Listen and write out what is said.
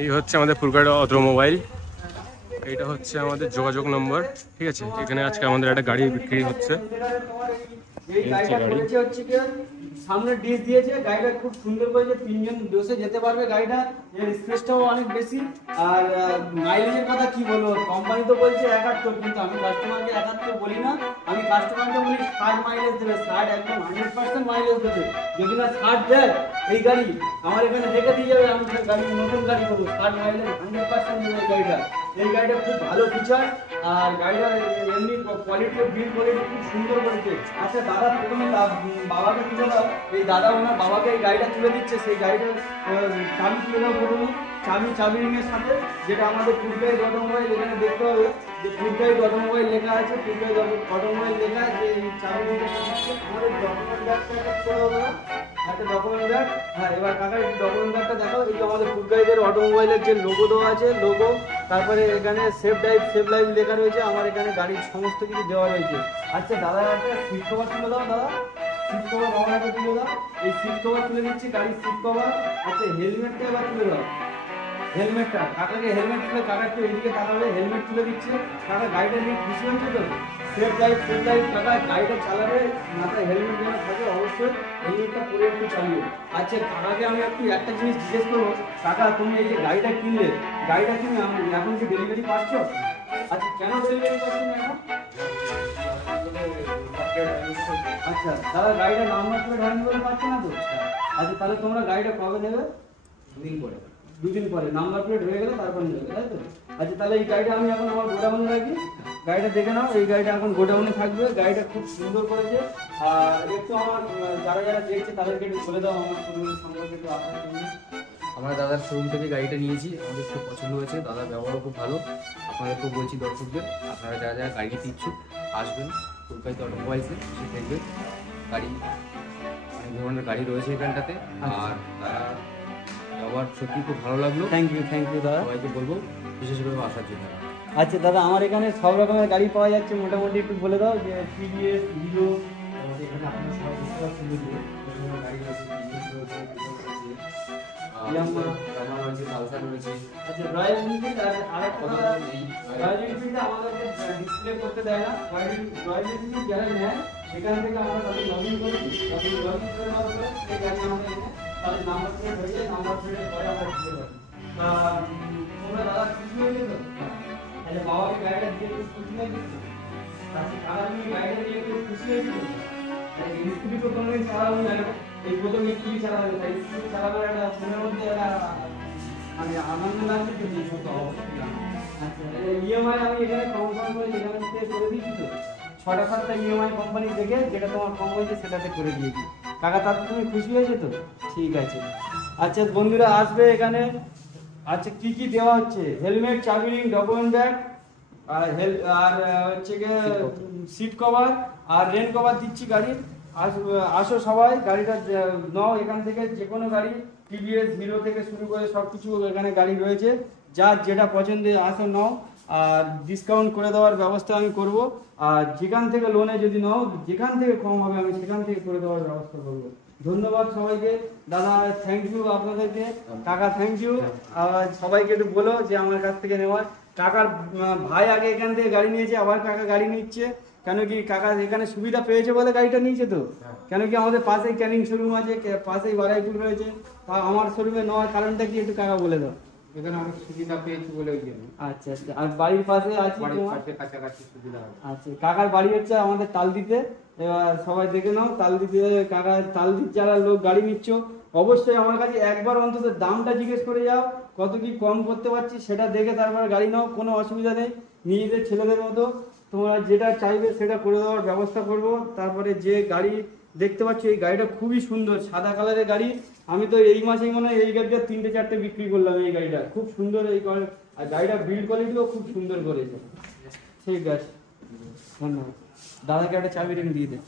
এই হচ্ছে আমাদের ফুলকাটা অটোমোবাইল। এটা হচ্ছে আমাদের যোগাযোগ নম্বর, ঠিক আছে। এখানে আজকে আমাদের একটা গাড়ি বিক্রি হচ্ছে। এই গাড়িটা করেছে হচ্ছে কি সামনে ডিশ দিয়েছে, গাড়িটা খুব সুন্দর করেছে, তিনজন বসে যেতে পারবে। গাড়িটা এর স্পেসটাও অনেক বেশি। আর মাইলেজের কথা কি বলবো, কোম্পানি তো বলছে 71, কিন্তু আমি কাস্টমারকে 71 বলি না, আমি কাস্টমারকে বলি 60 মাইলেজ দেবে। 60 একদম 100% মাইলেজ দেবে। যদি না 60 দেয় এই গাড়ি আমার এখানে রেখে দিয়ে যাবে, আমি গাড়ি নতুন গাড়ি করবো। 60 মাইলেজ 100% দেবে এই গাড়িটা। এই গাড়িটা খুব ভালো ফিচার, আর গাড়িটা এমনি কোয়ালিটি বিল্ড কোয়ালিটি খুব সুন্দর করেছে। আচ্ছা দাদা, প্রথমে বাবাকে তুলে দাও। এই দাদা ওনার বাবাকে এই গাড়িটা তুলে দিচ্ছে, সেই গাড়িটার চাবি তুলে দাও প্রথমে। চাবি রিংয়ের সাথে যেটা আমাদের ফুলগাইড অটোমোবাইল, এখানে দেখতে হবে যে ফুলগাইড অটোমোবাইল লেখা আছে। ফুলগাইড অটোমোবাইল লেখা আছে, এই চাবি রিংটা দিচ্ছে। আমাদের ডকুমেন্ট ব্যাগটা একটা তুলে দাও দাদা, একটা ডকুমেন্ট ব্যাগ। হ্যাঁ, এবার কাকা এই ডকুমেন্ট ব্যাগটা দেখাও। এই যে আমাদের ফুলগাইডের অটোমোবাইলের যে লোগো দেওয়া আছে, লোগো, তারপরে এখানে সেফ লাইফ লেখা রয়েছে। আমার এখানে গাড়ির সমস্ত কিছু দেওয়া রয়েছে। আচ্ছা দাদা, একটা সিট কভার তুলে দাও দাদা, সিট কভার আমার হাতে তুলে দাও। এই সিট কভার তুলে দিচ্ছি, গাড়ির সিট কভার। আচ্ছা হেলমেটটা এবার তুলে দাও, হেলমেটটা। কাকাকে হেলমেট তুলে, কাকা একটু এদিকে তাকাবে, হেলমেট তুলে দিচ্ছে। কাকা গাড়িটা নিয়ে খুশি হচ্ছে তো? সেফ লাইফ কাকা গাড়িটা চালাবে, মাথায় হেলমেট যেন থাকে, অবশ্যই হেলমেটটা পরে একটু চালিও। আচ্ছা কাকাকে আমি একটু একটা জিনিস জিজ্ঞেস করবো, কাকা তুমি এই যে গাড়িটা কিনলে, গাড়িটা কিনে এখন কি ডেলিভারি পাচ্ছ? আচ্ছা কেন ডেলিভারি পাচ্ছ না এখন? আচ্ছা দাদা, গাড়িটা নাম্বার প্লেট হয়নি বলে পাচ্ছ না তো? আচ্ছা তাহলে তোমরা গাড়িটা কবে নেবে? দুদিন পরে নাম্বার প্লেট হয়ে গেলে তারপর নেবে, তাই তো? আচ্ছা তাহলে এই গাড়িটা আমি এখন আমার গোডাউনে রাখি। গাড়িটা দেখে নাও, এই গাড়িটা এখন গোডাউনে থাকবে। গাড়িটা খুব সুন্দর করেছে। আর একটু আমার যারা যারা দেখছে তাদেরকে একটু বলে দাও আমার শোরুমের সম্পর্কে একটু আসার জন্য। আমরা দাদার শোরুম থেকে গাড়িটা নিয়েছি, আমাদের খুব পছন্দ হয়েছে। দাদার ব্যবহারও খুব ভালো। আপনাদেরকেও বলছি দর্শকদের, আপনারা যারা যারা গাড়ি নিতে ইচ্ছুক আসবেন ফুলকাইতে অটোমোবাইলসে, সে দেখবেন গাড়ি, অনেক ধরনের গাড়ি রয়েছে এখানটাতে। আর তারা ব্যবহার সত্যি খুব ভালো লাগলো। থ্যাংক ইউ দাদা, সবাইকে বলবো বিশেষভাবে আসার জন্য। আচ্ছা দাদা, আমার এখানে সব রকমের গাড়ি পাওয়া যাচ্ছে, মোটামুটি একটু বলে দাও যে টিভিএস, হিরো। এখানে আপনার সবাই বুঝতে পারছেন যে গাড়ি রয়েছে, পালসার রয়েছে। আচ্ছা রয়্যাল এনফিল্ড, আর একটা রয়্যাল এনফিল্ড আমাদেরকে ডিসপ্লে করতে দেয় না। রয়্যাল এনফিল্ড যারা নেয় এখান থেকে আমরা তাদের লগইন করি, লগইন করে দেওয়ার পরে সেই গাড়ি আমাদের এনে তাদের নাম্বার প্লেট হয়ে যায়, নাম্বার প্লেটের পরে আমরা দিতে পারি। তোমরা দাদা খুশি হয়ে গেছো? তাহলে বাবাকে গাড়িটা দিয়ে খুশি হয়ে গেছো? তাহলে কারা তুমি গাড়িটা দিয়ে খুশি হয়ে গেছো? স্কুটি তো কোনোদিন চালাবো না, এই প্রথম স্কুটি চালাবে, তাই স্কুটি চালানোর একটা মনের মধ্যে একটা মানে আনন্দ লাগছে তো, এই সব অবশ্যই। আচ্ছা ইএমআই আমি এখানে কনফার্ম করে এখানে করে দিচ্ছি তো, 6টা-7টা ইএমআই কোম্পানি থেকে যেটা তোমার কম হয়েছে সেটাতে করে দিয়েছি। কাকা তাতে তুমি খুশি হয়েছে তো? ঠিক আছে। আচ্ছা বন্ধুরা আসবে এখানে। আচ্ছা কি কি দেওয়া হচ্ছে? হেলমেট, চাবি রিং, ডকুমেন্ট ব্যাগ, আর হচ্ছে গিয়ে সিট কভার আর রেন কভার দিচ্ছি গাড়ির। আসো সবাই, গাড়িটা নাও এখান থেকে। যে কোনো গাড়ি টিভিএস, হিরো থেকে শুরু করে সব কিছু এখানে গাড়ি রয়েছে। যার যেটা পছন্দের আসো নাও, আর ডিসকাউন্ট করে দেওয়ার ব্যবস্থা আমি করব। আর যেখান থেকে লোনে যদি নাও, যেখান থেকে কম হবে আমি সেখান থেকে করে দেওয়ার ব্যবস্থা করব। ধন্যবাদ সবাইকে। দাদা থ্যাংক ইউ আপনাদেরকে, কাকা থ্যাংক ইউ। আর সবাইকে একটু বলো যে আমার কাছ থেকে নেওয়ার। কাকার ভাই আগে এখান থেকে গাড়ি নিয়েছে, আবার কাকা গাড়ি নিচ্ছে। কেন কি কাকা এখানে সুবিধা পেয়েছে বলে গাড়িটা নিয়েছে তো? কেন কি আমাদের পাশেই ক্যানিং শোরুম আছে, পাশেই বারাইপুর রয়েছে। তা আমার শোরুমে নেওয়ার কারণটা কি একটু কাকা বলে দাও। এখানে অনেক সুবিধা পেয়েছি বলে ওই জন্য। আচ্ছা আচ্ছা, আর বাড়ির পাশে আছে তোমার? কাছাকাছি সুবিধা। আচ্ছা, কাকার বাড়ি হচ্ছে আমাদের তালদিতে। এবার সবাই দেখে নাও, তালদিতে কাকা, তালদির যারা লোক গাড়ি নিচ্ছ অবশ্যই আমার কাছে একবার অন্তত দামটা জিজ্ঞেস করে যাও, কত কি কম করতে পারছি সেটা দেখে তারপর গাড়ি নাও। কোনো অসুবিধা নেই, নিজেদের ছেলেদের মতো তোমরা যেটা চাইবে সেটা করে দেওয়ার ব্যবস্থা করব। তারপরে যে গাড়ি দেখতে পাচ্ছ, এই গাড়িটা খুবই সুন্দর, সাদা কালারের গাড়ি। আমি তো এই মাসেই মনে হয় এই গাড়িটা 3-4টে বিক্রি করলাম। এই গাড়িটা খুব সুন্দর, এই আর গাড়িটা বিল্ড কোয়ালিটিও খুব সুন্দর করেছে। ঠিক আছে, ধন্যবাদ। দাদাকে একটা চাবি রিং দিয়ে দে।